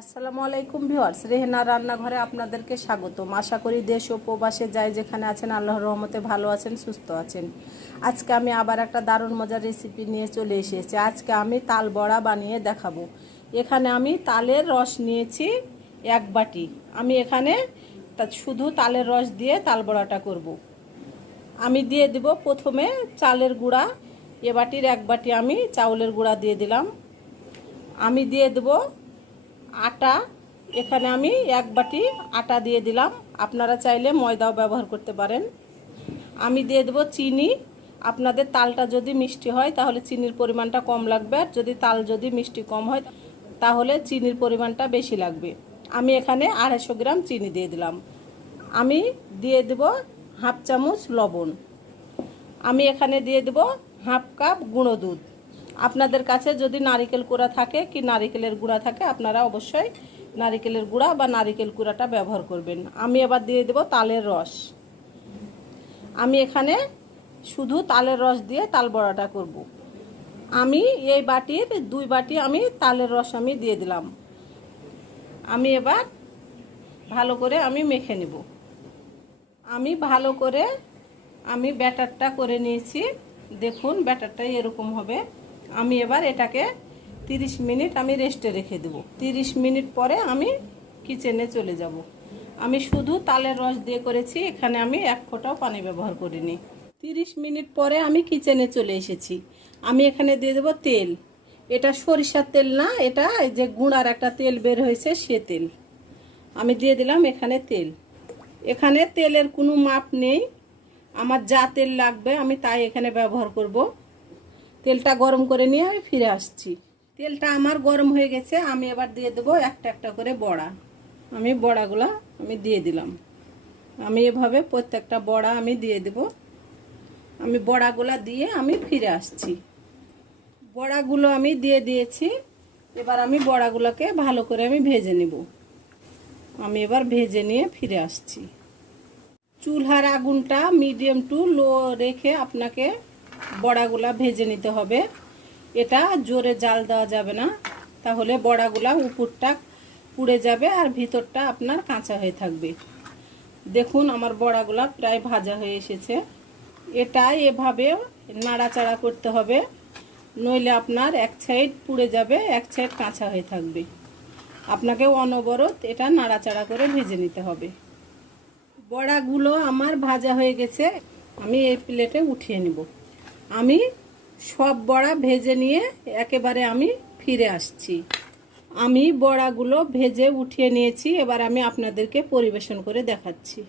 আসসালামু আলাইকুম ভিউয়ার্স, রেহেনা রান্নাঘরে আপনাদেরকে স্বাগতম। আশা করি দেশ ও প্রবাসে যাই যেখানে আছেন, আল্লাহর রহমতে ভালো আছেন, সুস্থ আছেন। আজকে আমি আবার একটা দারুণ মজার রেসিপি নিয়ে চলে এসেছি। আজকে আমি তাল বড়া বানিয়ে দেখাবো। এখানে আমি তালের রস নিয়েছি এক বাটি। আমি এখানে শুধু তালের রস দিয়ে তাল বড়াটা করব। আমি দিয়ে দিব প্রথমে চালের গুঁড়া। এ বাটির এক বাটি আমি চাউলের গুঁড়া দিয়ে দিলাম। আমি দিয়ে দেবো আটা, এখানে আমি এক বাটি আটা দিয়ে দিলাম। আপনারা চাইলে ময়দাও ব্যবহার করতে পারেন। আমি দিয়ে দেবো চিনি। আপনাদের তালটা যদি মিষ্টি হয়, তাহলে চিনির পরিমাণটা কম লাগবে। আর যদি তাল যদি মিষ্টি কম হয়, তাহলে চিনির পরিমাণটা বেশি লাগবে। আমি এখানে আড়াইশো গ্রাম চিনি দিয়ে দিলাম। আমি দিয়ে দেব হাফ চামচ লবণ। আমি এখানে দিয়ে দেব হাফ কাপ গুঁড়ো দুধ। আপনাদের কাছে যদি নারিকেল কুড়া থাকে কি নারিকেলের গুঁড়া থাকে, আপনারা অবশ্যই নারিকেলের গুঁড়া বা নারিকেল কুড়াটা ব্যবহার করবেন। আমি এবার দিয়ে দেব তালের রস। আমি এখানে শুধু তালের রস দিয়ে তাল বড়াটা করব। আমি এই বাটির দুই বাটি আমি তালের রস আমি দিয়ে দিলাম। আমি এবার ভালো করে আমি মেখে নেব। আমি ভালো করে আমি ব্যাটারটা করে নিয়েছি। দেখুন ব্যাটারটা এরকম হবে। আমি এবার এটাকে 30 মিনিট আমি রেস্টে রেখে দেব। 30 মিনিট পরে আমি কিচেনে চলে যাব। আমি শুধু তালের রস দিয়ে করেছি, এখানে আমি এক ফোঁটাও পানি ব্যবহার করিনি। 30 মিনিট পরে আমি কিচেনে চলে এসেছি। আমি এখানে দিয়ে দেবো তেল। এটা সরিষার তেল না, এটা যে গুঁড়ার একটা তেল বের হয়েছে, সে তেল। আমি দিয়ে দিলাম এখানে তেল। এখানে তেলের কোনো মাপ নেই। আমার যা তেল লাগবে আমি তাই এখানে ব্যবহার করব। তেলটা গরম করে নিয়ে আমি ফিরে আসছি। তেলটা আমার গরম হয়ে গেছে, আমি এবার দিয়ে দেবো একটা একটা করে বড়া। আমি বড়াগুলো আমি দিয়ে দিলাম। আমি এভাবে প্রত্যেকটা বড়া আমি দিয়ে দেব। আমি বড়াগুলো দিয়ে আমি ফিরে আসছি। বড়াগুলো আমি দিয়ে দিয়েছি, এবার আমি বড়াগুলোকে ভালো করে আমি ভেজে নেব। আমি এবার ভেজে নিয়ে ফিরে আসছি। চুলহার আগুনটা মিডিয়াম টু লো রেখে আপনাকে বড়াগুলা ভেজে নিতে হবে। এটা জোরে জাল দেওয়া যাবে না। তাহলে বড়াগুলা উপরটা পুড়ে যাবে আর ভিতরটা আপনার কাঁচা হয়ে থাকবে। দেখুন আমার বড়াগুলা প্রায় ভাজা হয়ে এসেছে। এটা এভাবে নাড়াচাড়া করতে হবে। নইলে আপনার এক সাইড পুড়ে যাবে, এক সাইড কাঁচা হয়ে থাকবে। আপনাকে অনবরত এটা নাড়াচাড়া করে ভেজে নিতে হবে। বড়াগুলো আমার ভাজা হয়ে গেছে। আমি এই প্লেটে উঠিয়ে নিব। আমি সব বড়া ভেজে নিয়ে একেবারে আমি ফিরে আসছি। আমি বড়াগুলো ভেজে উঠিয়ে নিয়েছি, এবার আমি আপনাদেরকে পরিবেশন করে দেখাচ্ছি।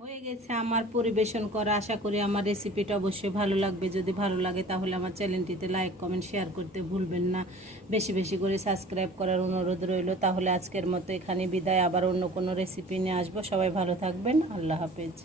হয়ে গেছে আমার পরিবেশন করা। আশা করি আমার রেসিপিটা অবশ্যই ভালো লাগবে। যদি ভালো লাগে তাহলে আমার চ্যানেলটিতে লাইক কমেন্ট শেয়ার করতে ভুলবেন না। বেশি বেশি করে সাবস্ক্রাইব করার অনুরোধ রইল। তাহলে আজকের মতো এখানে বিদায়। আবার অন্য কোনো রেসিপি নিয়ে আসব। সবাই ভালো থাকবেন। আল্লাহ হাফেজ।